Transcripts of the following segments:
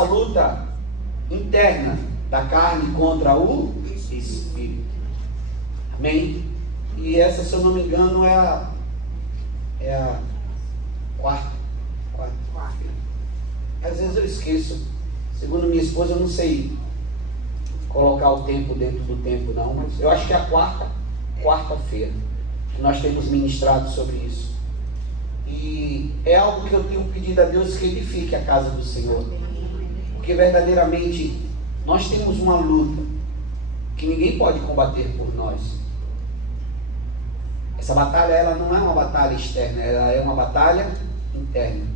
essa luta interna da carne contra o Espírito. Amém? E essa, se eu não me engano, é a quarta. Às vezes eu esqueço. Segundo minha esposa, eu não sei colocar o tempo dentro do tempo, não, mas eu acho que é a quarta-feira que nós temos ministrado sobre isso. E é algo que eu tenho pedido a Deus que edifique a casa do Senhor, porque verdadeiramente nós temos uma luta que ninguém pode combater por nós. Essa batalha, ela não é uma batalha externa, ela é uma batalha interna,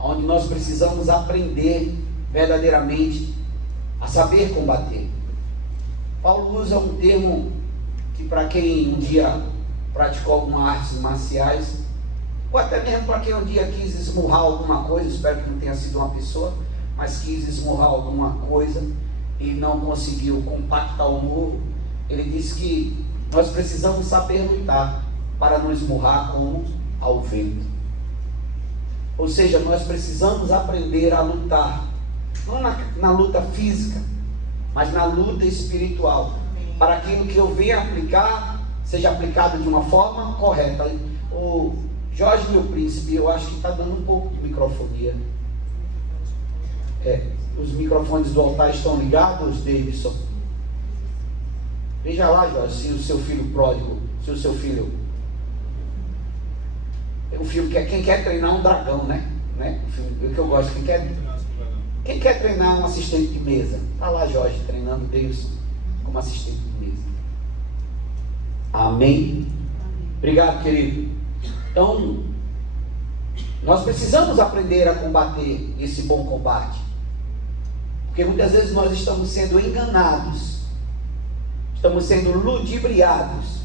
onde nós precisamos aprender verdadeiramente a saber combater. Paulo usa um termo que, para quem um dia praticou algumas artes marciais, ou até mesmo para quem um dia quis esmurrar alguma coisa, espero que não tenha sido uma pessoa, mas quis esmurrar alguma coisa e não conseguiu compactar o murro, ele disse que nós precisamos saber lutar para não esmurrar como ao vento. Ou seja, nós precisamos aprender a lutar, não na luta física, mas na luta espiritual, para aquilo que eu venha aplicar, seja aplicado de uma forma correta. O Jorge, meu príncipe, eu acho que está dando um pouco de microfonia. Os microfones do altar estão ligados, Davidson? Veja lá, Jorge, se o seu filho pródigo, se o seu filho... É um filme que quem quer treinar um dragão, né? O filme que eu gosto, quem quer treinar um assistente de mesa? Está lá, Jorge, treinando Deus como assistente de mesa. Amém? Obrigado, querido. Então, nós precisamos aprender a combater esse bom combate, porque muitas vezes nós estamos sendo enganados, estamos sendo ludibriados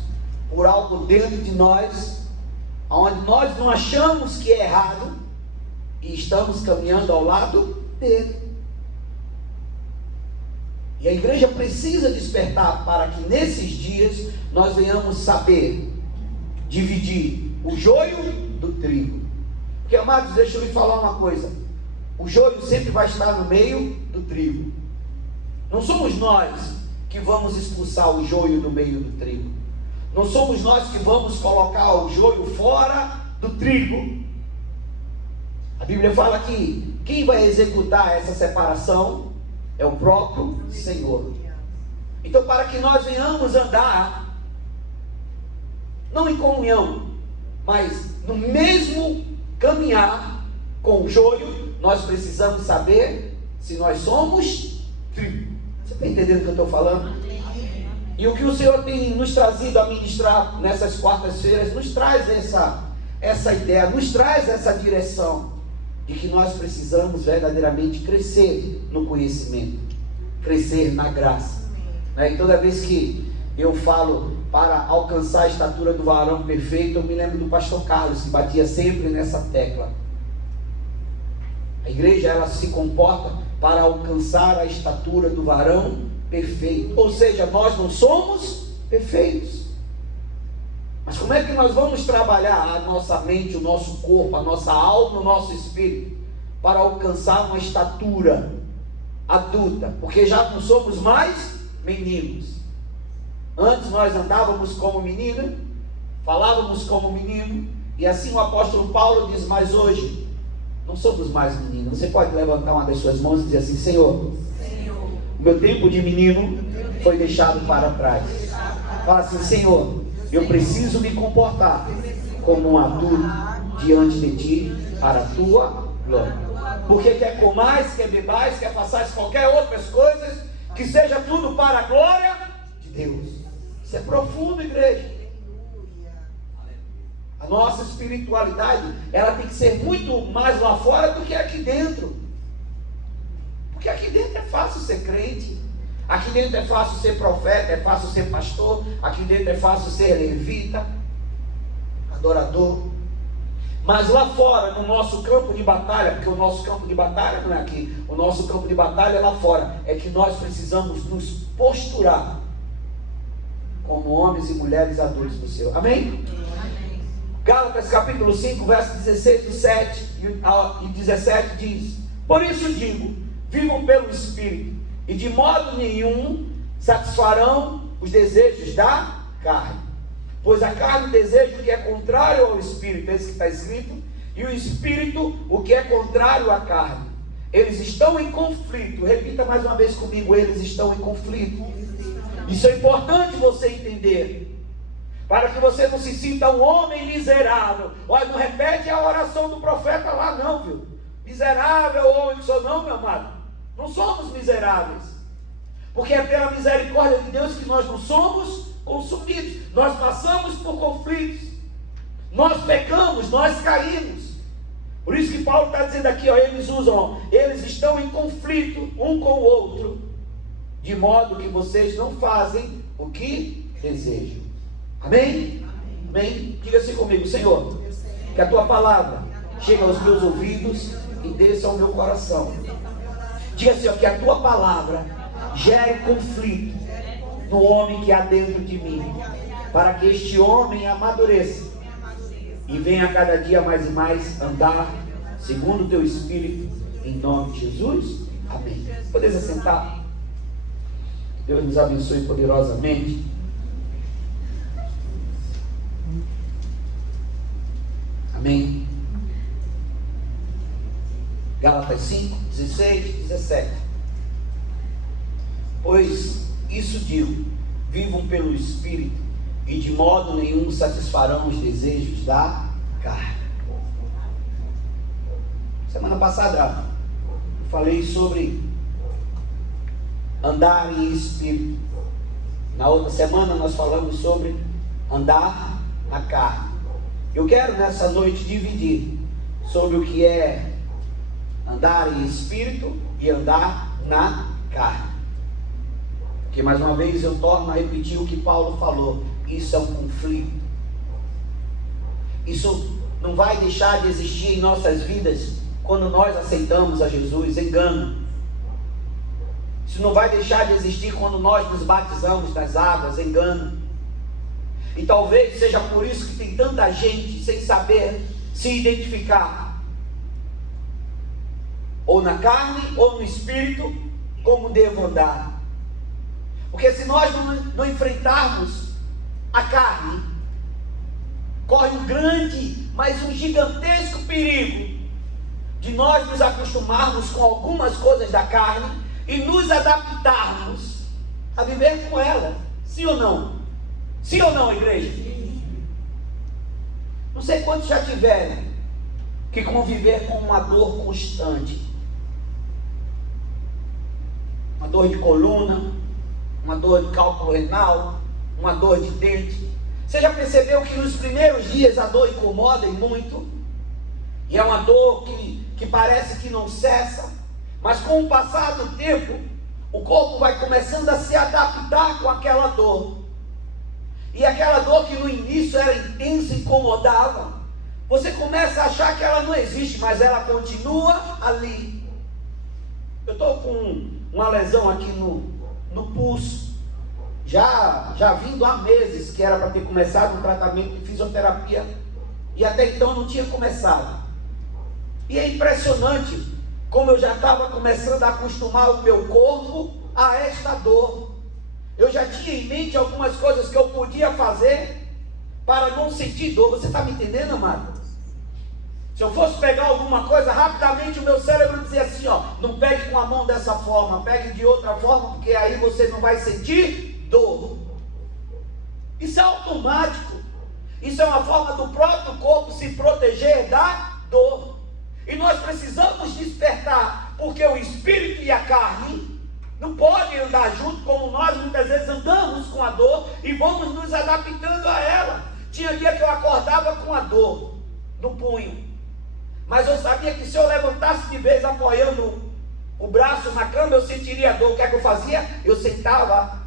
por algo dentro de nós, onde nós não achamos que é errado e estamos caminhando ao lado dele. E a igreja precisa despertar para que nesses dias nós venhamos saber dividir o joio do trigo. Porque, amados, deixa eu lhe falar uma coisa: o joio sempre vai estar no meio do trigo. Não somos nós que vamos expulsar o joio do meio do trigo. Não somos nós que vamos colocar o joio fora do trigo. A Bíblia fala que quem vai executar essa separação é o próprio Senhor. Então, para que nós venhamos andar, não em comunhão, mas no mesmo caminhar com o joio, nós precisamos saber se nós somos trigo. Você está entendendo o que eu estou falando? E o que o Senhor tem nos trazido a ministrar nessas quartas-feiras, nos traz essa ideia, nos traz essa direção, de que nós precisamos verdadeiramente crescer no conhecimento, crescer na graça. E toda vez que eu falo para alcançar a estatura do varão perfeito, eu me lembro do pastor Carlos, que batia sempre nessa tecla. A igreja, ela se comporta para alcançar a estatura do varão perfeito, ou seja, nós não somos perfeitos, mas como é que nós vamos trabalhar a nossa mente, o nosso corpo, a nossa alma, o nosso espírito, para alcançar uma estatura adulta? Porque já não somos mais meninos. Antes nós andávamos como menina, falávamos como menino, e assim o apóstolo Paulo diz: mas hoje não somos mais meninos. Você pode levantar uma das suas mãos e dizer assim: Senhor, o meu tempo de menino foi deixado para trás. Fala assim: Senhor, eu preciso me comportar como um adulto diante de Ti, para a Tua glória. Porque quer comais, quer bebais, quer façais qualquer outras coisas, que seja tudo para a glória de Deus. Isso é profundo, igreja. A nossa espiritualidade, ela tem que ser muito mais lá fora do que aqui dentro. Porque aqui dentro é fácil ser crente, aqui dentro é fácil ser profeta, é fácil ser pastor, aqui dentro é fácil ser levita, adorador. Mas lá fora, no nosso campo de batalha, porque o nosso campo de batalha não é aqui, o nosso campo de batalha é lá fora, é que nós precisamos nos posturar como homens e mulheres adultos do Senhor. Amém? Gálatas capítulo 5, verso 16 do 7 e 17 diz: por isso digo, vivam pelo Espírito, e de modo nenhum satisfarão os desejos da carne. Pois a carne deseja o que é contrário ao Espírito, esse que está escrito, e o Espírito o que é contrário à carne. Eles estão em conflito. Repita mais uma vez comigo: eles estão em conflito. Isso é importante você entender, para que você não se sinta um homem miserável. Olha, não repete a oração do profeta lá não, viu? Miserável homem que sou, não, meu amado. Não somos miseráveis, porque é pela misericórdia de Deus que nós não somos consumidos. Nós passamos por conflitos, nós pecamos, nós caímos. Por isso que Paulo está dizendo aqui, ó, eles estão em conflito um com o outro, de modo que vocês não fazem o que desejam. Amém? Amém? Diga assim comigo: Senhor, que a tua palavra chegue aos meus ouvidos e desça ao meu coração. Diga assim, ó, que a tua palavra gere conflito no homem que há dentro de mim, para que este homem amadureça e venha a cada dia mais e mais andar segundo o teu Espírito, em nome de Jesus. Amém. Podeis assentar. Deus nos abençoe poderosamente. Amém. Gálatas 5, 16, 17. Pois isso digo: vivam pelo Espírito, e de modo nenhum satisfarão os desejos da carne. Semana passada eu falei sobre andar em Espírito. Na outra semana nós falamos sobre andar na carne. Eu quero nessa noite dividir sobre o que é andar em Espírito e andar na carne. Porque mais uma vez eu torno a repetir o que Paulo falou: isso é um conflito. Isso não vai deixar de existir em nossas vidas quando nós aceitamos a Jesus. Engano. Isso não vai deixar de existir quando nós nos batizamos nas águas. Engano. E talvez seja por isso que tem tanta gente sem saber se identificar, ou na carne ou no Espírito, como devo andar. Porque se nós não enfrentarmos a carne, corre um grande, mas um gigantesco perigo de nós nos acostumarmos com algumas coisas da carne e nos adaptarmos a viver com ela. Sim ou não? Sim ou não, igreja? Não sei quantos já tiveram que conviver com uma dor constante. Uma dor de coluna, uma dor de cálculo renal, uma dor de dente. Você já percebeu que nos primeiros dias a dor incomoda muito? E é uma dor que parece que não cessa. Mas com o passar do tempo, o corpo vai começando a se adaptar com aquela dor. E aquela dor que no início era intensa e incomodava, você começa a achar que ela não existe, mas ela continua ali. Eu estou com uma lesão aqui no pulso, já vindo há meses, que era para ter começado um tratamento de fisioterapia, e até então não tinha começado. E é impressionante como eu já estava começando a acostumar o meu corpo a esta dor. Eu já tinha em mente algumas coisas que eu podia fazer para não sentir dor. Você está me entendendo, amado? Se eu fosse pegar alguma coisa, rapidamente o meu cérebro dizia assim, ó: não pegue com a mão dessa forma, pegue de outra forma, porque aí você não vai sentir dor. Isso é automático. Isso é uma forma do próprio corpo se proteger da dor. E nós precisamos despertar, porque o espírito e a carne não podem andar junto, como nós muitas vezes andamos com a dor e vamos nos adaptando a ela. Tinha dia que eu acordava com a dor no punho, mas eu sabia que se eu levantasse de vez apoiando o braço na cama, eu sentiria a dor. O que é que eu fazia? Eu sentava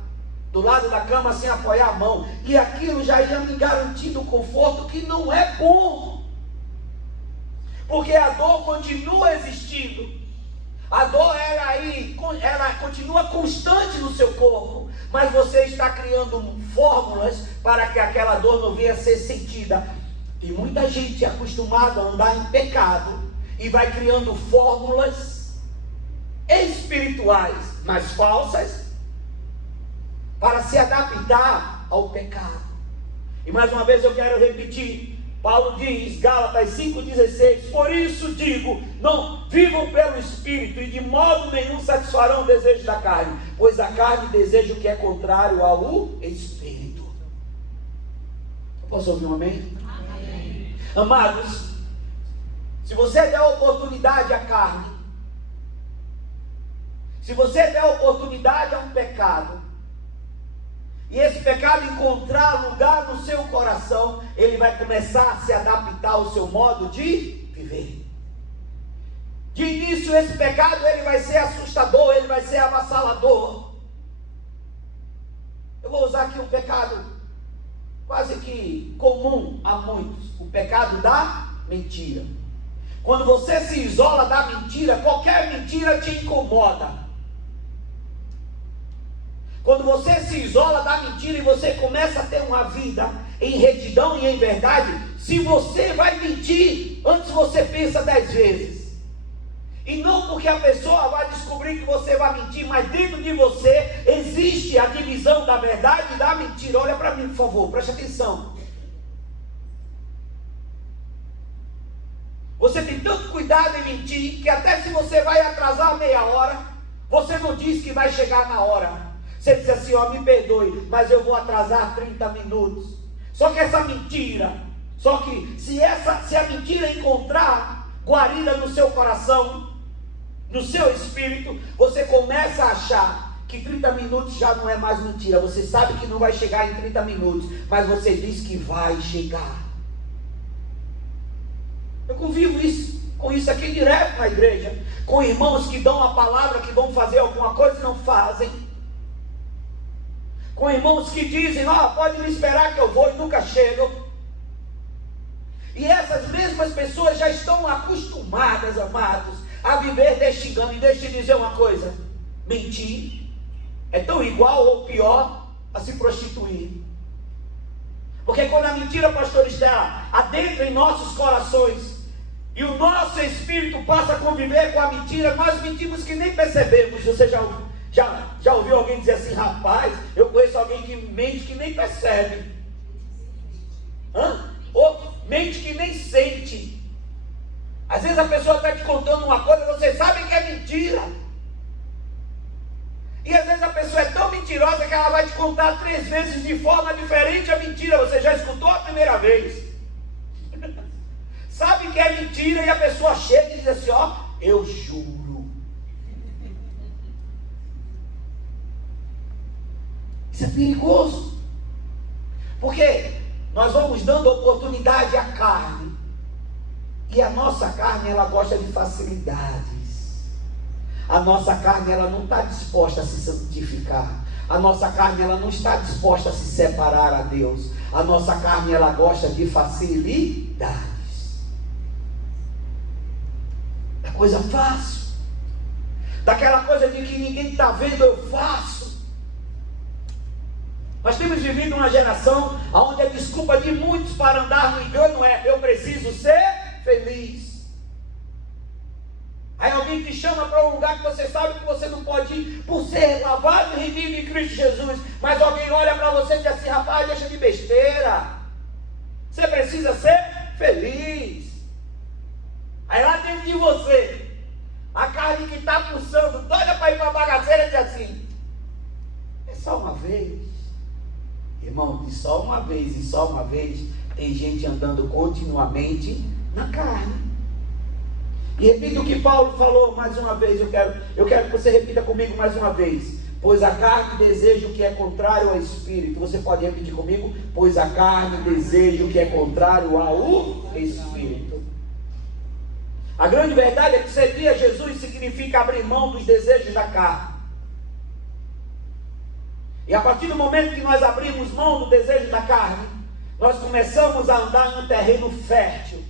do lado da cama sem apoiar a mão, e aquilo já ia me garantindo um conforto que não é bom, porque a dor continua existindo. A dor ela continua constante no seu corpo, mas você está criando fórmulas para que aquela dor não venha a ser sentida. E muita gente é acostumada a andar em pecado e vai criando fórmulas espirituais, mas falsas, para se adaptar ao pecado. E mais uma vez eu quero repetir, Paulo diz, Gálatas 5,16, por isso digo, não vivam pelo Espírito, e de modo nenhum satisfarão o desejo da carne, pois a carne deseja o que é contrário ao Espírito. Eu posso ouvir um amém? Amém. Amados, se você der oportunidade à carne, se você der oportunidade a um pecado, e esse pecado encontrar lugar no seu coração, ele vai começar a se adaptar ao seu modo de viver. De início, esse pecado ele vai ser assustador, ele vai ser avassalador. Eu vou usar aqui um pecado quase que comum a muitos, o pecado da mentira. Quando você se isola da mentira, qualquer mentira te incomoda. Quando você se isola da mentira e você começa a ter uma vida em retidão e em verdade, se você vai mentir, antes você pensa 10 vezes. E não porque a pessoa vai descobrir que você vai mentir, mas dentro de você existe a divisão da verdade e da mentira. Olha para mim, por favor, preste atenção. Você tem tanto cuidado em mentir, que até se você vai atrasar meia hora, você não diz que vai chegar na hora. Você diz assim, ó, me perdoe, mas eu vou atrasar 30 minutos. Só que essa mentira, se a mentira encontrar guarida no seu coração, no seu espírito, você começa a achar que 30 minutos já não é mais mentira. Você sabe que não vai chegar em 30 minutos, mas você diz que vai chegar. Eu convivo com isso aqui direto na igreja, com irmãos que dão a palavra que vão fazer alguma coisa e não fazem. Com irmãos que dizem, pode me esperar que eu vou e nunca chegam. E essas mesmas pessoas já estão acostumadas, amados, a viver deste engano. E deixa eu dizer uma coisa, mentir é tão igual ou pior a se prostituir. Porque quando a mentira, pastor Estela, adentra em nossos corações, e o nosso espírito passa a conviver com a mentira, nós mentimos que nem percebemos. Você já ouviu alguém dizer assim, rapaz, eu conheço alguém que mente que nem percebe. Ou mente que nem sente. Às vezes a pessoa está te contando uma coisa, você sabe que é mentira. E às vezes a pessoa é tão mentirosa que ela vai te contar 3 vezes de forma diferente a mentira. Você já escutou a primeira vez. Sabe que é mentira e a pessoa chega e diz assim, eu juro. Isso é perigoso, porque nós vamos dando oportunidade à carne, e a nossa carne ela gosta de facilidades. A nossa carne ela não está disposta a se santificar. A nossa carne ela não está disposta a se separar a Deus. A nossa carne ela gosta de facilidades, da coisa fácil, daquela coisa de que ninguém está vendo, eu faço. Nós temos vivido uma geração onde a desculpa de muitos para andar no engano é, eu preciso ser feliz. Aí alguém te chama para um lugar que você sabe que você não pode ir, por ser lavado e remido em Cristo Jesus, mas alguém olha para você e diz assim, rapaz, deixa de besteira, você precisa ser feliz. Aí lá dentro de você, a carne que está pulsando, doida para ir para a bagaceira, diz assim, é só uma vez. Irmão, de só uma vez, tem gente andando continuamente na carne. E repita o que Paulo falou mais uma vez, eu quero que você repita comigo mais uma vez. Pois a carne deseja o que é contrário ao Espírito. Você pode repetir comigo? Pois a carne deseja o que é contrário ao Espírito. A grande verdade é que servir a Jesus significa abrir mão dos desejos da carne. E a partir do momento que nós abrimos mão do desejo da carne, nós começamos a andar em um terreno fértil.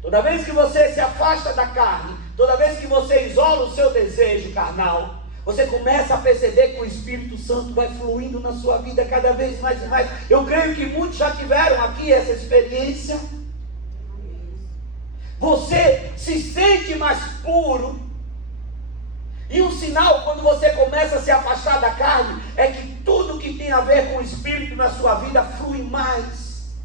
Toda vez que você se afasta da carne, toda vez que você isola o seu desejo carnal, você começa a perceber que o Espírito Santo vai fluindo na sua vida cada vez mais e mais. Eu creio que muitos já tiveram aqui essa experiência. Você se sente mais puro, E um sinal, quando você começa a se afastar da carne, é que tudo que tem a ver com o Espírito na sua vida flui mais.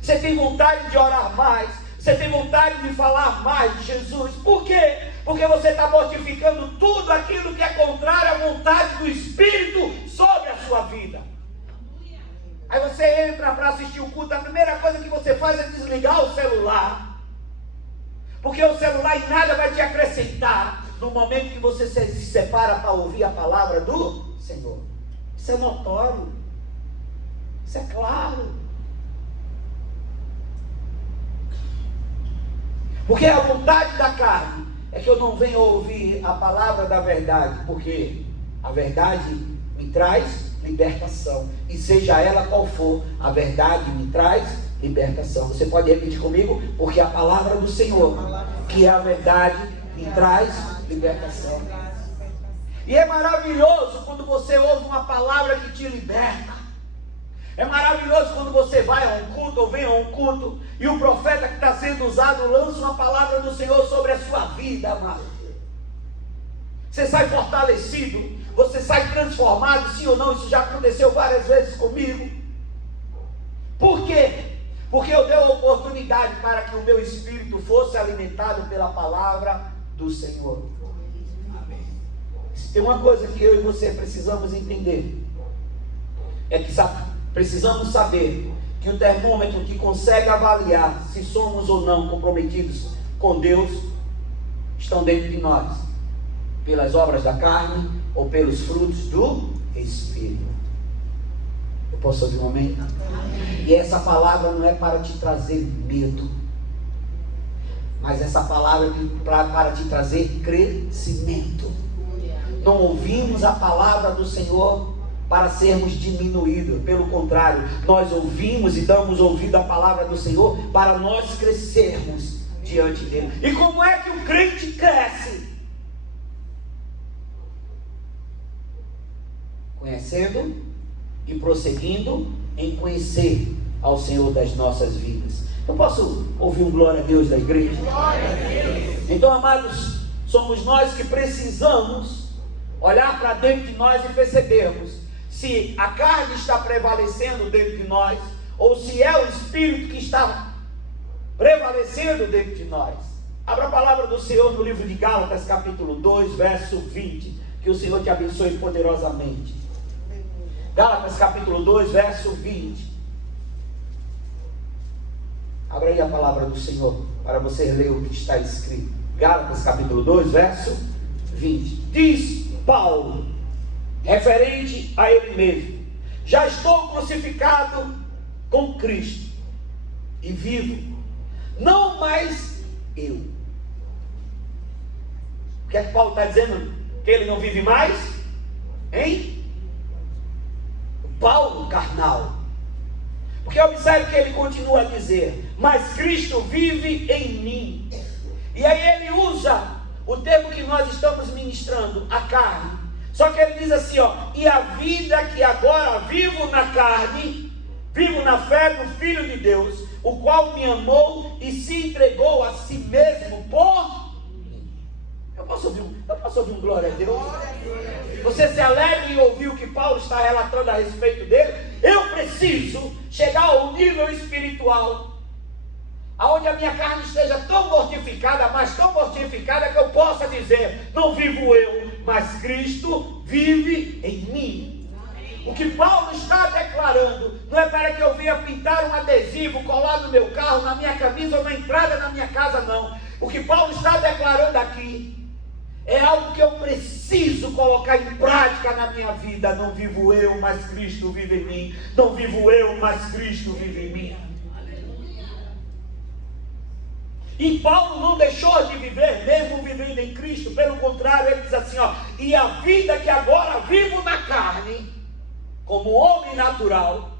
Você tem vontade de orar mais, você tem vontade de falar mais de Jesus. Por quê? Porque você está mortificando tudo aquilo que é contrário à vontade do Espírito sobre a sua vida. Aí você entra para assistir o culto, a primeira coisa que você faz é desligar o celular. Porque o celular em nada vai te acrescentar no momento que você se separa para ouvir a palavra do Senhor. Isso é notório. Isso é claro. Porque a vontade da carne é que eu não venho ouvir a palavra da verdade, porque a verdade me traz libertação, e seja ela qual for, a verdade me traz libertação. Você pode repetir comigo? Porque a palavra do Senhor, que é a verdade, me traz libertação. E é maravilhoso quando você ouve uma palavra que te liberta. É maravilhoso quando você vai a um culto ou vem a um culto e o profeta que está sendo usado lança uma palavra do Senhor sobre a sua vida, amado. Você sai fortalecido, você sai transformado, sim ou não? Isso já aconteceu várias vezes comigo. Por quê? Porque eu dei a oportunidade para que o meu espírito fosse alimentado pela palavra do Senhor. Amém. Se tem uma coisa que eu e você precisamos entender, é que precisamos saber que o termômetro que consegue avaliar se somos ou não comprometidos com Deus estão dentro de nós, pelas obras da carne ou pelos frutos do Espírito. Eu posso ouvir um amém? Amém. E essa palavra não é para te trazer medo, mas essa palavra é para te trazer crescimento. Não ouvimos a palavra do Senhor para sermos diminuídos, pelo contrário, nós ouvimos e damos ouvido à palavra do Senhor para nós crescermos diante dele. E como é que o crente cresce? Conhecendo e prosseguindo em conhecer ao Senhor das nossas vidas. Eu posso ouvir um glória a Deus da igreja? Glória a Deus. Então, amados, somos nós que precisamos olhar para dentro de nós e percebermos se a carne está prevalecendo dentro de nós, ou se é o Espírito que está prevalecendo dentro de nós. Abra a palavra do Senhor no livro de Gálatas, capítulo 2, verso 20. Que o Senhor te abençoe poderosamente. Gálatas, capítulo 2, verso 20. Abra aí a palavra do Senhor, para você ler o que está escrito. Gálatas, capítulo 2, verso 20. Diz Paulo, referente a ele mesmo: já estou crucificado com Cristo, e vivo, não mais eu. O que é que Paulo está dizendo? Que ele não vive mais? Hein? Paulo carnal. Porque observe que ele continua a dizer: mas Cristo vive em mim. E aí ele usa o termo que nós estamos ministrando, a carne. Só que ele diz assim, e a vida que agora vivo na carne, vivo na fé do Filho de Deus, o qual me amou e se entregou a si mesmo por mim. Eu posso ouvir um glória a Deus? Você se alegra em ouvir o que Paulo está relatando a respeito dele? Eu preciso chegar ao nível espiritual, aonde a minha carne esteja tão mortificada, mas tão mortificada, que eu possa dizer: não vivo eu, mas Cristo vive em mim. O que Paulo está declarando não é para que eu venha pintar um adesivo, colar no meu carro, na minha camisa ou na entrada da minha casa, não. O que Paulo está declarando aqui é algo que eu preciso colocar em prática na minha vida. Não vivo eu, mas Cristo vive em mim. Não vivo eu, mas Cristo vive em mim. E Paulo não deixou de viver, mesmo vivendo em Cristo. Pelo contrário, ele diz assim, e a vida que agora vivo na carne, como homem natural,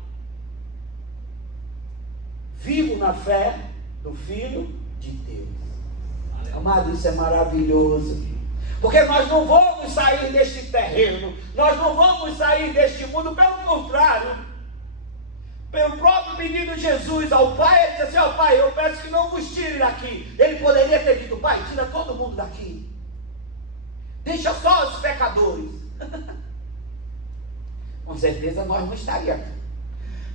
vivo na fé do Filho de Deus. Amado, isso é maravilhoso. Porque nós não vamos sair deste terreno, nós não vamos sair deste mundo, pelo contrário, pelo próprio pedido de Jesus ao Pai, ele disse assim: ó Pai, eu peço que não vos tire daqui. Ele poderia ter dito: Pai, tira todo mundo daqui, deixa só os pecadores. Com certeza nós não estaríamos aqui.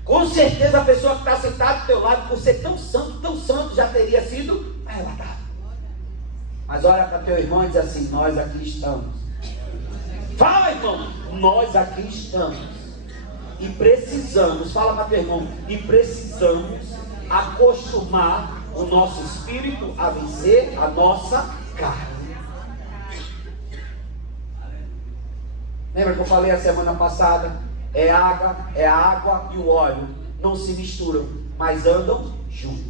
Com certeza a pessoa que está sentada do teu lado, por ser tão santo, já teria sido arrebatado. Mas olha para teu irmão e diz assim: nós aqui estamos. Fala, irmão, nós aqui estamos. E precisamos, fala para teu irmão, e precisamos acostumar o nosso espírito a vencer a nossa carne. Lembra que eu falei a semana passada? É a água e o óleo não se misturam, mas andam juntos.